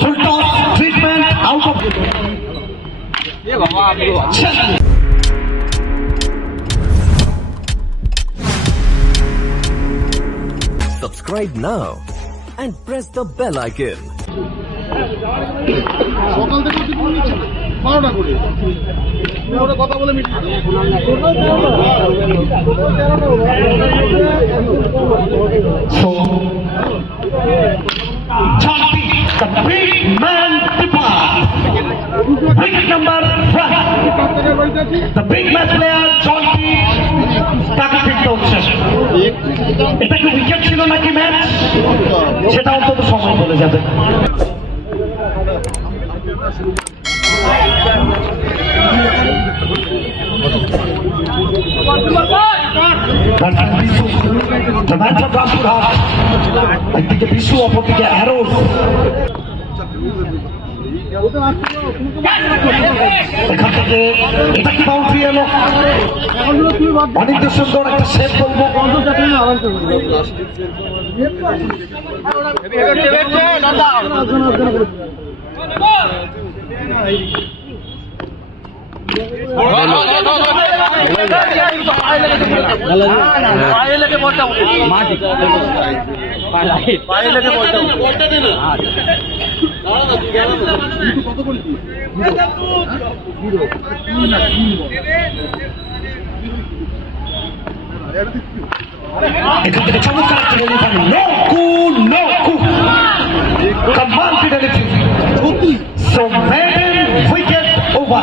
full toss treatment out of Subscribe now and press the bell icon. The big man departs. Wicket number 1. The big man player Jonty তাকে ফিরতে হচ্ছে। এটা কি wicket ছিল নাকি match সেটা অন্তত সময় বলে যাবে। The match of Rampurhat. একদিকে বিশু অপরদিকে অ্যারোস। এখান থেকে এটা কি বাউন্ডারি এলো অনেক সুন্দর একটা শেপ বলবো এখান থেকে চমৎকার কমাল so maiden wicket over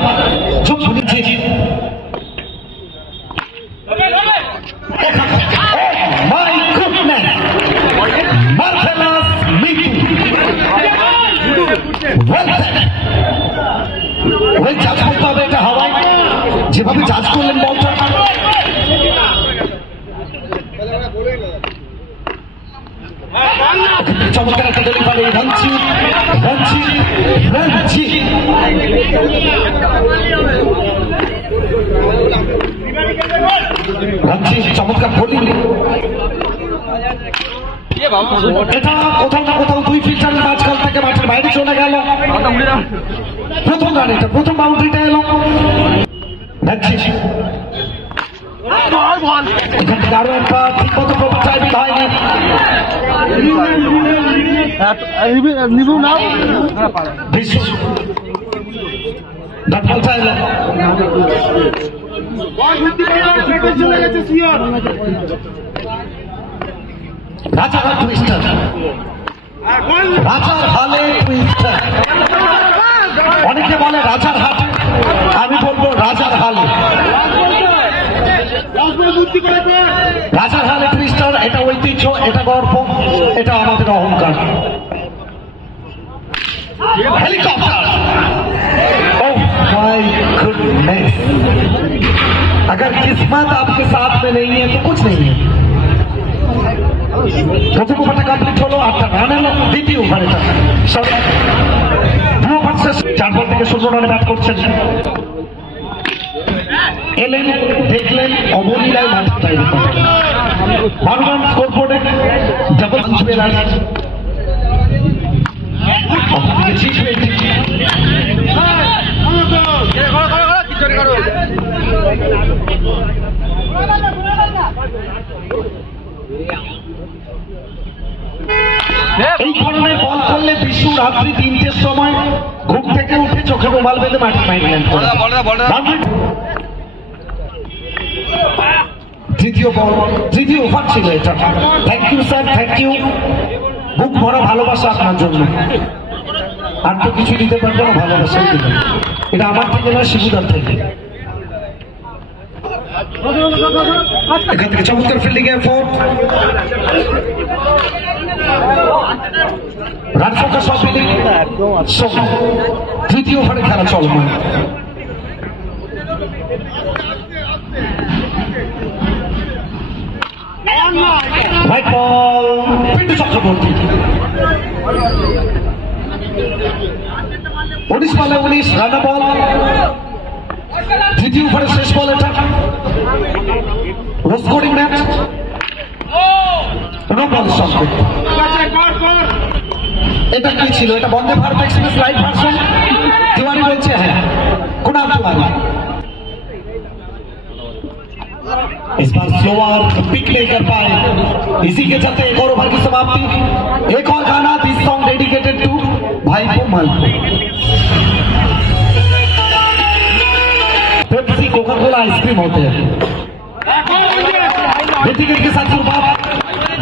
my goodness marvelous meeting well said ওই চাষ করতে হবে এটা হাওয়ায় যেভাবে চাষ করলেন বলটা চমৎকার একটা ডেলিভারি রাঞ্চি চমৎকার বোলিং এটা কোথাও না কোথাও 2 ফিল্টারের মাঝখান থেকে মাঠের বাইরে চলে গেল প্রথম রান এটা প্রথম বাউন্ডারিটা এলো এখান থেকে আরো একটা ঠিক মতো প্রপার টাইমিং হয়নি নিবু না রাজারহাট টুইস্টার রাজার হালে টুইস্টার অনেকে বলে রাজার হাটে আমি বলবো রাজার হালে রাজার হালে টুইস্টার এটা ঐতিহ্য এটা গর্ব এটা আমাদের অহংকার हेलीकॉप्टर ओह माय गुडनेस अगर किस्मत आपके साथ में नहीं है तो कुछ नहीं है প্রথম ওভারটা কমপ্লিট হলো 8টা রান এলো দ্বিতীয় ওভার এটা দুই ওভার শেষ 4 বল থেকে 16 রানে ব্যাট করছেন এলেন দেখলেন অবলীলায় মাঠে তৈরি করে 12 রান স্কোর বোর্ডে ডাবল সেঞ্চুরি রান এই ধরনের বল করলে বিশু রাত্রি 3টের সময় ঘুম থেকে উঠে চোখে রুমাল বেঁধে মাঠে মাইলেন তৃতীয় ওভার ছিল এটা thank you sir thank you বুক ভরা ভালোবাসা আপনার জন্য আর তো কিছু দিতে পারবো না ভালোবাসাই দিবেন এটা আমার থেকে না শিশুদার থেকে এখান থেকে চমৎকার ফিল্ডিং এর ফোর রান সংখ্যা সব মিলিয়ে তৃতীয় ওভারে খেলা চলমান হোয়াইট বল পিন্টু চক্রবর্তী 19 বলে 19 রানা বল তৃতীয় ওভারের শেষ বল এটা scoring match no ball shot. এটা কি ছিল? এটা Vande Bharat express live version. Tiwari বলছে হ্যাঁ, कुणाल तिवारी। इस बार स्लोअर पिक नहीं कर पाए, इसी के चलते एक और ओवर की समाप्ति। एक और गाना, दिस सॉन्ग डेडिकेटेड टू भाई Komal. Pepsi, Coca Cola, ice cream होते हैं। विकेट के साथ शुरुआत,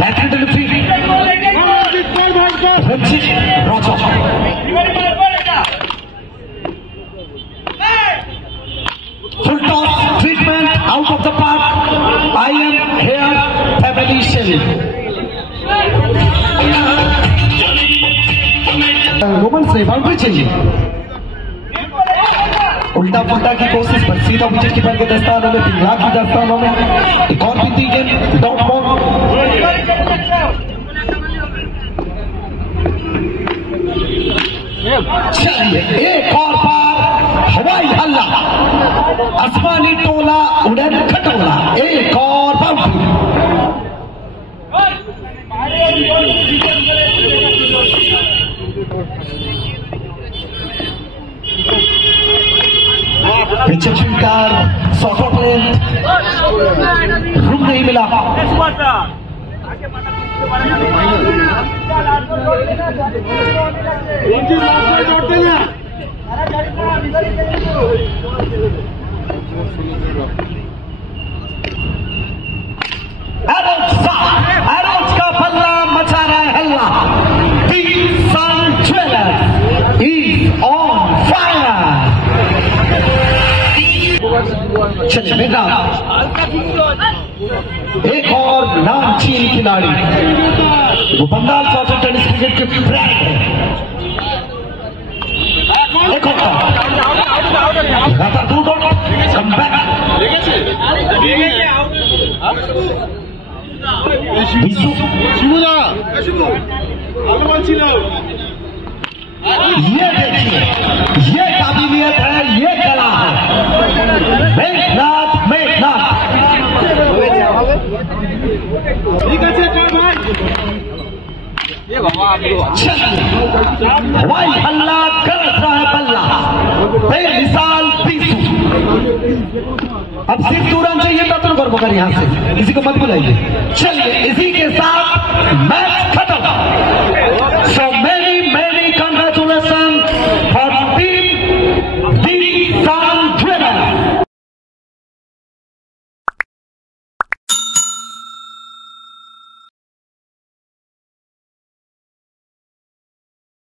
batting delivery, Ranjit Roger, full toss, treatment, out of the park. I am here, family shell. Roman से बाउंड्री चाहिए। उल्टा पुल्टा की कोशिश पर सीधा विकेट कीपर के दस्तानों में, पिंगला की दस्तानों में। एक और बीती गेंद, डॉट बॉल। चलिए एक और बार हवाई हल्ला, आसमानी टोला, उड़न खटोला। एक और boundary. Pitch filter, shot of length, room नहीं मिला। एरोज का बल्ला मचा रहा है हल्ला। सन ज्वेलर्स इज ऑन फायर। चलिए बेटा, एक और नामचीन खिलाड़ी, वो बंगाल कॉटन टेनिस क्रिकेट के ब्रांड है। एक और लगातार 2 डॉट, कम बैक। ये देखिए, ये काबिलियत है, ये कला है। मेघनाथ, मेघनाथ। हवाई हल्ला कर रहा है बल्ला, बेमिसाल पीसू। अब सिर्फ 2 रन चाहिए, तो कर यहाँ से, किसी को मत बुलाइए। चलिए इसी के साथ मैच खत्म।